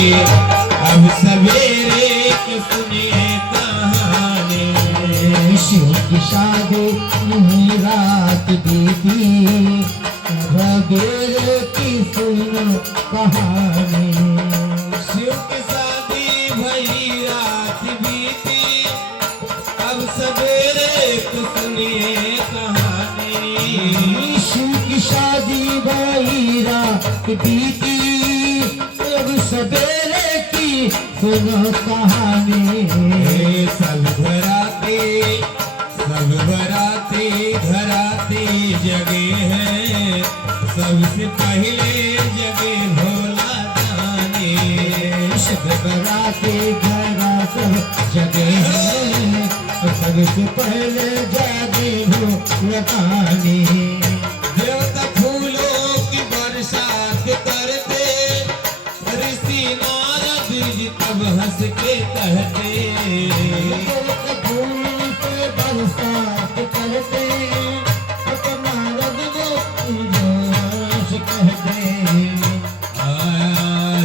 अब सवेरे के सुनिए कहानी। शिव की शादी नहीं रात बीती, सवेरे की सुनो कहानी। शिव की शादी भई रात बीती, अब सवेरे के सुनिए कहानी। शिव की शादी भई रात बीती, अब सवेरे की सुनो कहानी। सब बराती घराती जगे हैं, सबसे पहले जगे भोला दानी। सब बराती घरा सब जगे हैं, सबसे पहले जागे भोला दानी। देवता फूलों की बरसात करते, ऋषि नारद जी तब हंस के कहते। फूल पे बरसात करते, नारद जोश कहते।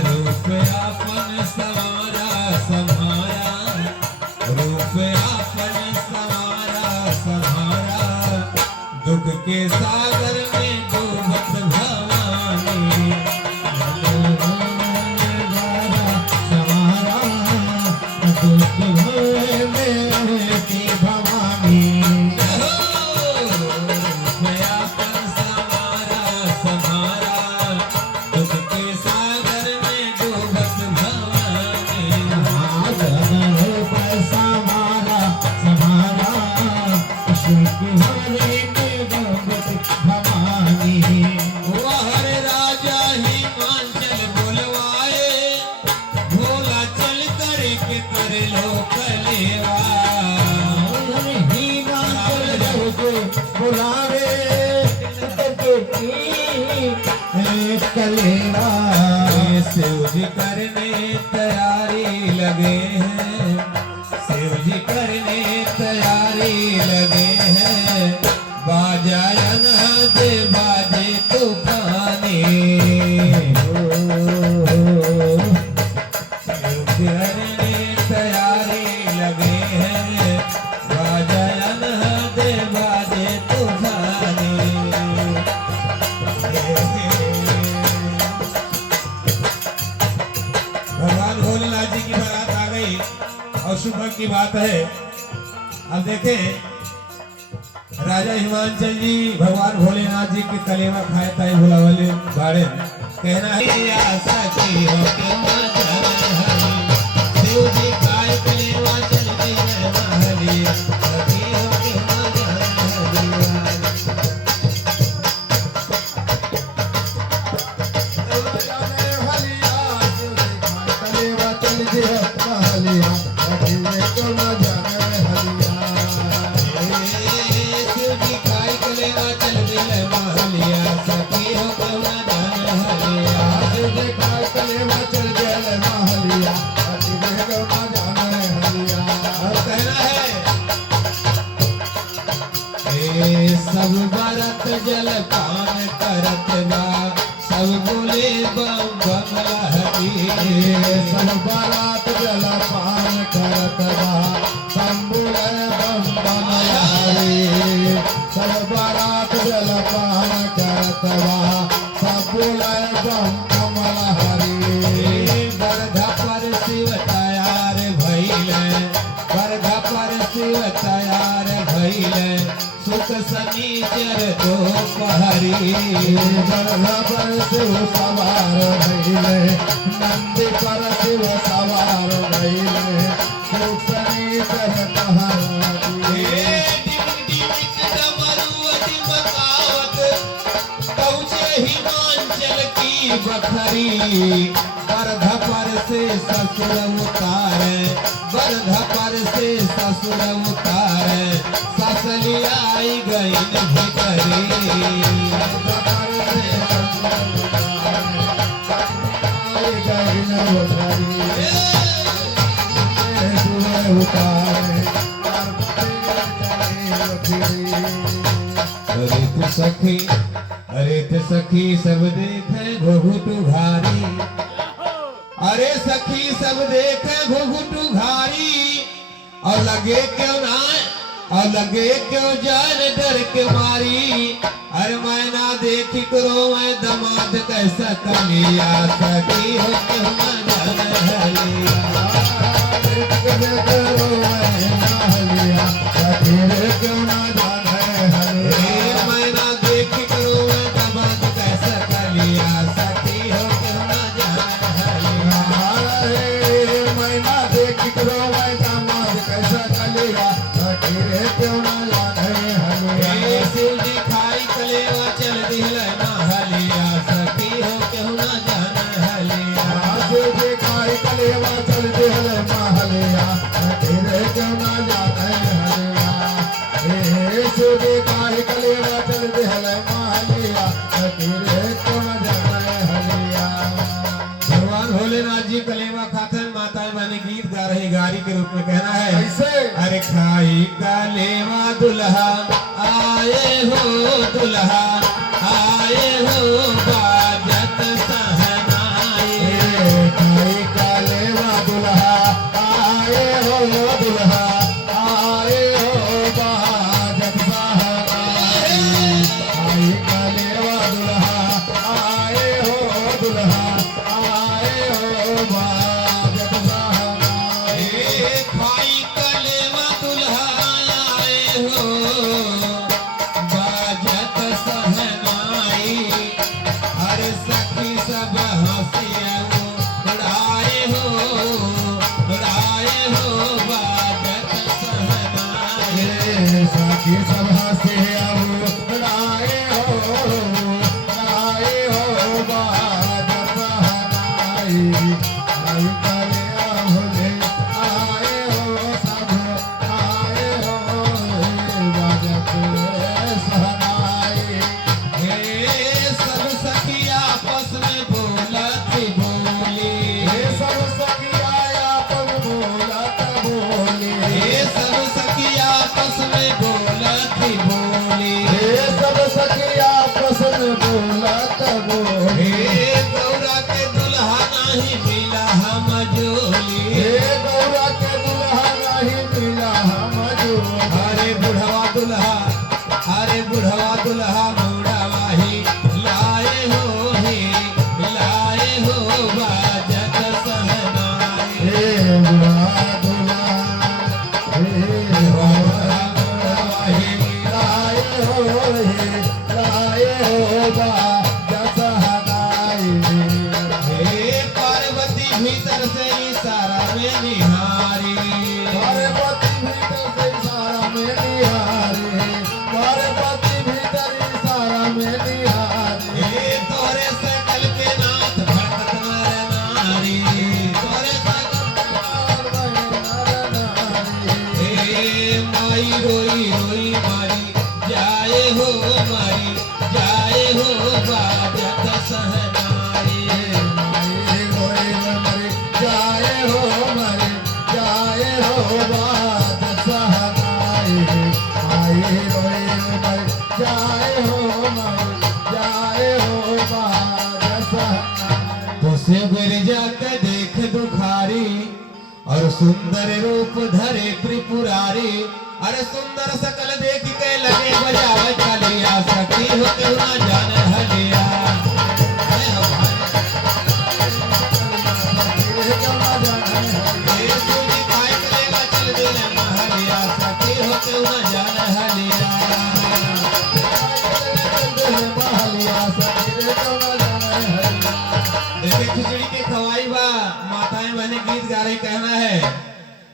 रूप आपन सवारा संहारा, रूप आपन सवारा संहारा, दुख के सागर में डूबत भवानी। कलेरा शिव जी करने तैयारी लगे हैं, शिव जी करने तैयारी लगे हैं। बाजायन दे बाजे तूफानी, शिव जी करने तैयारी लगे हैं। बाजायन दे बाजे तूफानी। भगवान भोलेनाथ जी की बारात आ गई और शुभ की बात है। अब देखें, राजा हिमांचल जी भगवान भोलेनाथ जी के कलेवा खाए ताई भोला वाले बाड़े कहना है आशा की हो के शिव जी खाए कलेवा चल गई है महली, सखी हो के सब बरत जल पान करत बा, सब बोले बम बम लहरी। सब बारात जल पान करत बा, सब बोले बम बम लहरी। सब बारात जल पान करत बा, सब बोले बम बम लहरी। बरधा पर शिव तैयार भइले, बरधा पर शिव तैयार भइले। सुख शनिचर दोपहरी, बरधा पर शिव सवार भइले, नंदी पर शिव सवार भइले। सुख शनिचर दोपहरी। हिमांचल की बखरी, बरधा पर से ससुर उतारे, बरधा पर से ससुर उतारे। ससली आई गई भीतरी, बरधा पर से ससुर आई गई भीतरी। उतारे अरे ते सखी सब देखे घोघुट घारी। अरे सखी सब देखे घुघुटू घारी और लगे क्यों ना और लगे क्यों जान डर के मारी। अरे मैं ना देखी करो मैं दमाद कैसा कलिया सखी हो क्यों ना जान हलिया। मैं ना देखी करो मैं दमाद कैसा कलिया सखी हो क्यों ना जान हलिया। शिव जी खाई कलेवा चल दिल ना हलिया सखी हो क्यों ना जान हलिया। भगवान भोलेनाथ जी कलेवा खाते हैं, माताएं बहने गीत गा रही गारी के रूप में कहना है। अरे खाई कलेवा दुल्हा आए हो दुल्हा आए हो बाजत सहनाई। खाई कलेवा दुल्हा आए हो बाजत सहनाई। अरे सखी सब हंसिया उड़ाए हो बाजत सहनाई। साथी सब हंसे उड़ाए हो बाजत सहनाई। आई कलिया भोले आए हो सब आए हो बाजत सहनाई। हे सब सखी आपस में बोलती बोली। हे सब सखिया आपन बोलत बोले। हे सब सखी आपस में बोलती बोली। हे सब सखिया आपस में बोलत बोले। हे गौरा के दुल्हा नहीं मिला हम जोली। हे गौरा के दुल्हा नहीं मिला हम जो। अरे बुढ़वा दुल्हा मुड़ा वाही लाए हो बाजत सहनाई। हे बुढ़ा दुल्हा हे बुढ़ा वाही लाए हो बाजत सहनाई। हे पार्वती भीतर से इशारा में निहारी। पार्वती भीतर से इशारा में निहारे। पार्वती भीतर इशारा में निहारे। हे तोरे सकल के नाथ भटकत नर नारी। तोरे सकल हे माई रोई रोई मारी जाए हो बाजत सहनाई। तुसे गिरजा के देख दुखारी और सुंदर रूप धरे त्रिपुरारी। अरे सुंदर सकल देख के लगे बजावे कलिया सखी हो क्यों ना जान हलिया। हे सूजी खाए कलेवा चल दिले महलिया सखी हो क्यों ना जान हलिया। देखे खिचड़ी के खवाई बा माताएं बहने गीत गा रही कहना है।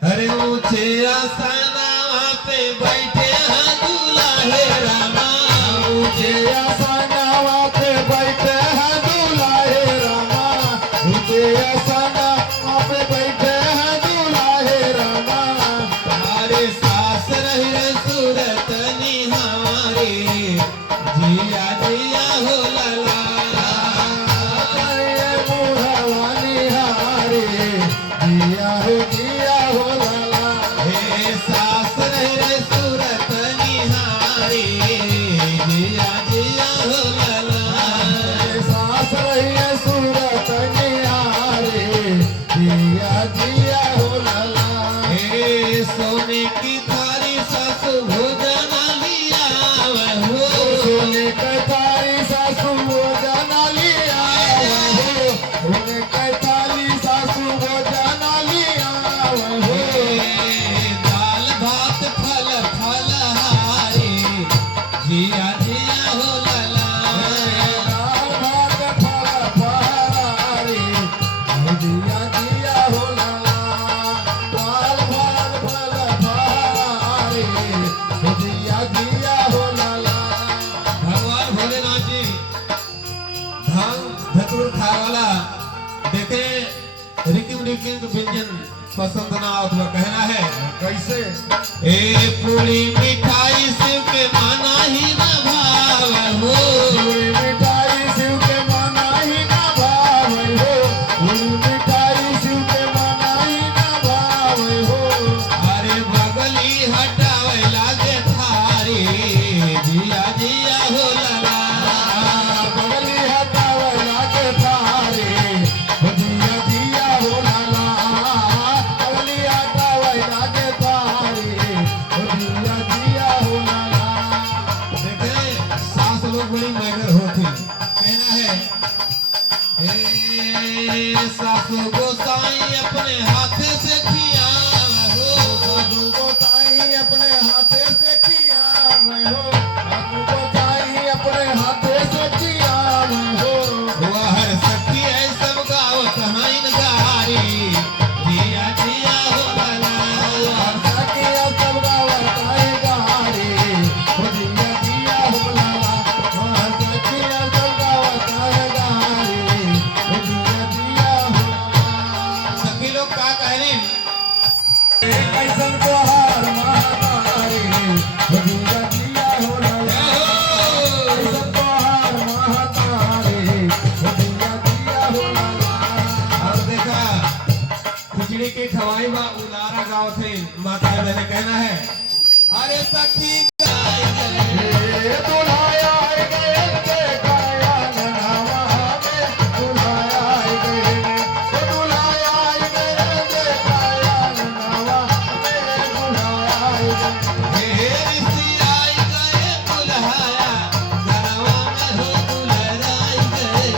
अरे ऊंचे आसनावा पे बैठे हैं दुल्हे रामा। ऊंचे आसनावा पे बैठे हैं दुल्हे रामा। ऊंचे आसनावा पे बैठे हैं दुल्हे रामा। हमारे सास रहे सूरत निहारी जिया जिया हो लला। ये बुढ़वा निहारे जिया हो लाला। हे सास रहे सूरत निहारी जिया जिया हो लला। सास रही सूरत निहारे दिया दिया हो लाला लाल भाल भल भारे दिया दिया हो लाला भगवान भोलेनाथ जी भांग धतूर खाए वाला देखे रिकिम रिकिम व्यंजन पसंद ना आओ तो कहना है कैसे ए पूरी मिठाई शिव के माना ही न भाव हो मिठाई शिव के माना ही ना भाव हो मिठाई शिव के माना ही ना भाव हो अरे बगली हटावे लागे थारी जिया जिया हो लला बगली हटावला के थारे दिया दिया हो लाला बगली हटावला के थारे दिया दिया हो लाला देखे सास लोग बड़ी मगर होती कहना है ए सासू गोसाई अपने हाथे से खिया हो साधु को ताई अपने हाथे से किया मैं हो साधु को ताई अपने हाथे से किया मैं हो हुआ हर सखी है सब गाओ कहाइन गारी जिया जिया हो लला हंसा किया सब गावत है गारी दिया दिया हो लाला हंसा किया सब गावत है गारी दिया दिया हो लाला सखी लोग का कहनी कैसन तोहार महातारी दिया दिया हो लाला कैसन तोहार महातारी दिया दिया हो लाला और देखा खिचड़ी के खवाई बा उलारा गाँव थे माता मैंने कहना है अरे सखी गाय गए दुल्हाया गए काया ननावा में दुल्हाया गए दुल्हाया गए काया ननावा में दुल्हाया हे ऋषि आई गए दुल्हाया गरवा में हो दुल्हराई गए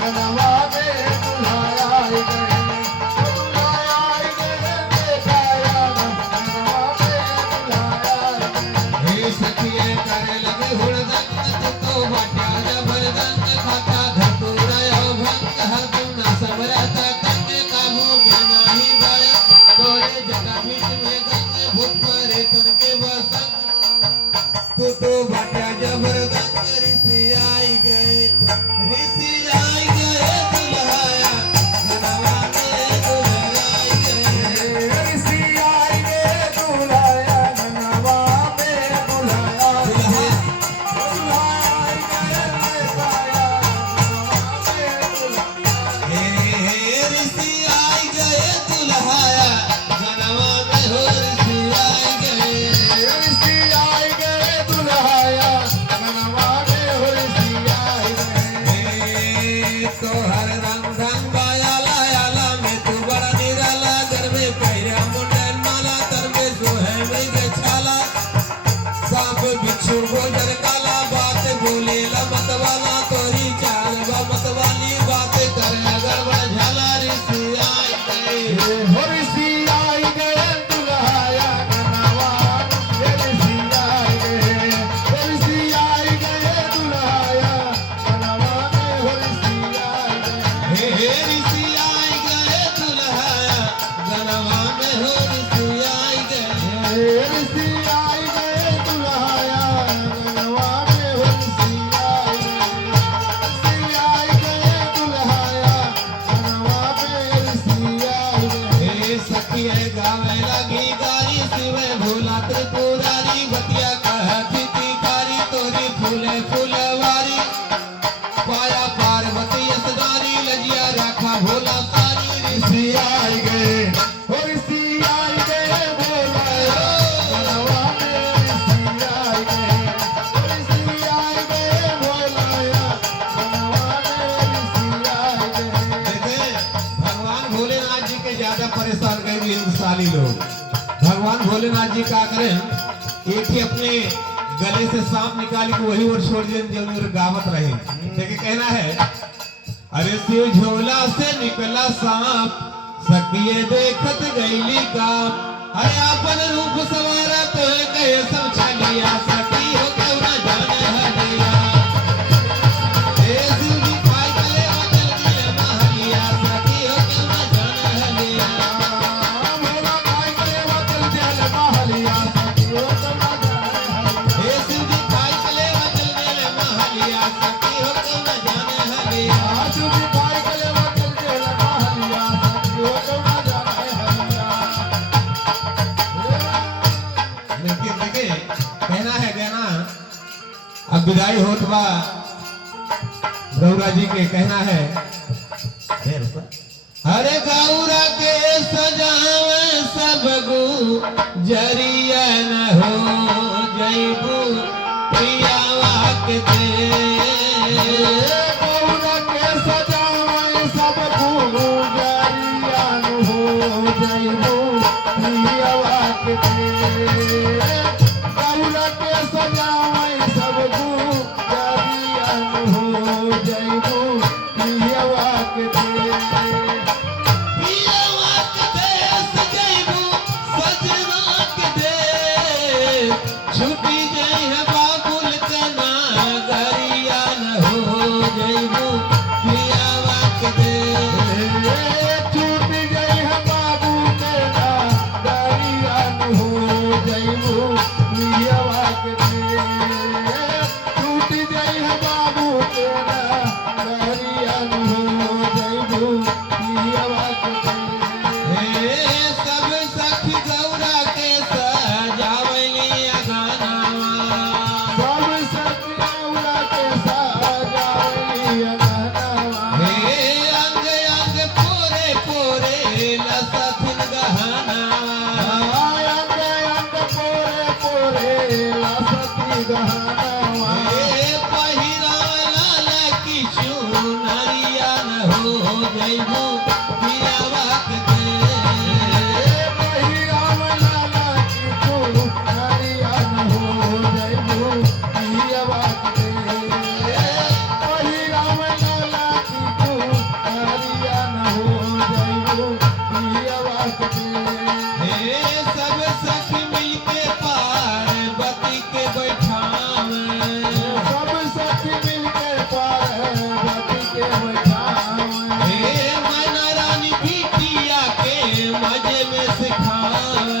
ननावा में दुल्हाया गए दुल्हाया गए काया ननावा में दुल्हाया हे सखिए करे लगे हुड़दंग तो बाटा जबरदंग खाता धतूरा यो भंग हर गुना समरता कंग काबू में नाही बल तोरे जटा बीच में गंग भूत परे तन के बसंग तो बाटा जबरदंग ऋषि आई गए दुल्हाया गरवा में दुल्हराई गए ऋषि आई गए दुल्हाया ननावा में दुल्हाया दुल्हा हे ऋषि आई गए दुल्हाया गरवा में हो ऋषि आई गए तो हर रंग ढंग बाया लाया ला में तू बड़ा निराला घर में पैरा मुंडन माला तर में जो है वही गछाला सांप बिच्छू गोजर काला बात बोले ला मतवाला तोरी चाल बा मतवाली बात कर अगर बड़ झाला ऋषि आई गए हे ऋषि आई गए दुल्हाया गरवा में हो ऋषि आई गए हे सखी है गावे लगी गारी शिवे भोला त्रिपुरारी बतिया कहती तिकारी तोरी फूले फूलवारी पाया पार्वती असदारी लजिया राखा भोला सारी ऋषि आई गए देखे भगवान भोलेनाथ जी के ज्यादा परेशान गए हिंदुस्तानी लोग भगवान भोलेनाथ जी का करें एक ही अपने गले से सांप निकाल के वही और छोड़ दिए जब और गावत रहे देखिए कहना है अरे शिव झोला से निकला सांप सखिए देखत गईली काम अरे अपन रूप सवारा तो कहे सब छलिया सखी हो क्यों ना जाने हटिया हे शिव जी पाई आंसू दिखाई कलेवा चल के लगा हलिया सखियों को ना जाना है हलिया लेकिन देखे कहना है कहना अब विदाई होत बा गौरा जी के कहना है अरे गौरा के सजावे सब जरिया न हो जैबू प्रियावा के दे गौरा के सजावे सब गुजरिया हो जइबू प्रियवा के गौरा के सजावे सब गुजरिया हो जइबू प्रियवा के प्रियावा के दे सजैबू सजना के दे छुट्टी जई है बाबुल के नागरिया न हो जैबू प्रियावा के दे छूट गई है बाबू के दरिया हो जइबू प्रियवा के छूट गई है बाबू के दरिया हो जइबू प्रियवा के हे सब सखी गौरा के सजावलिया गानावा सब सखिया के सजावलिया गानावा हे अंग अंग पोरे पोरे लसथिन गहनावा अंग अंग पोरे पोरे लसती गहनावा हे पहिरावला लकी चुनरिया न हो जैबू प्रियावा के दे हे सब सखी मिलके पार्वती के बैठावे हे मैना रानी बिटिया के मजे में सिखावे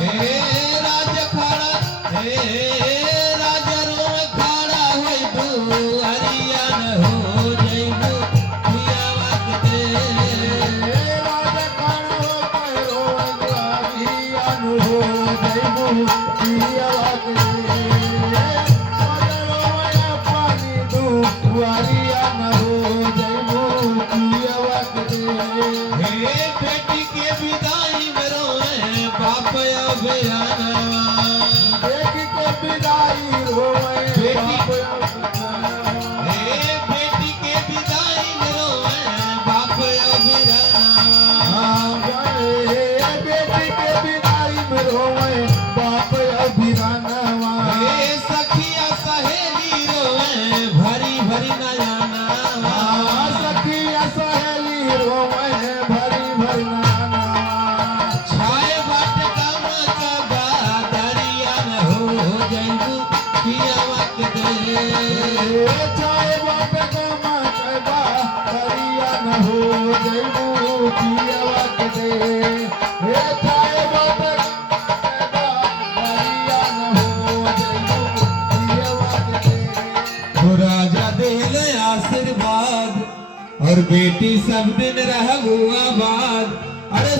हे राज खड़ा हे राजा रोम खड़ा होई दुआरिया न हो जइबू प्रियावा के दे हे बेटी के विदाई में रोए बाप अभियानवा हे बेटी के विदाई में रोए बाप अभियानवा हे सखिया सहेली रोए भरी भरी नयनावा छाए बाट कामा का बादरिया न हो जइबू प्रियावा के दे तो राजा देले आशीर्वाद और बेटी सब दिन रहू आबाद अरे